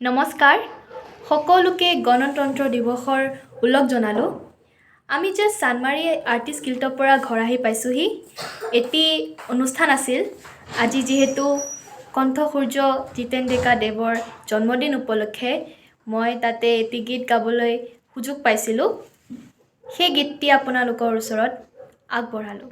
নমস্কাৰ সকলোকে গণতন্ত্ৰ দিৱসৰ ওলগ জনালোঁ আমি যে চানমাৰী আৰ্টিষ্ট গিল্ডৰ পৰা ঘৰ আহি পাইছোঁহি এটি অনুষ্ঠান আছিল আজি যিহেতু কণ্ঠসূৰ্য জিতেন ডেকা দেৱৰ জন্মদিন উপলক্ষে মই তাতে এটি গীত গাবলৈ সুযোগ পাইছিলোঁ সেই গীতটি আপোনালোকৰ ওচৰত আগবঢ়ালোঁ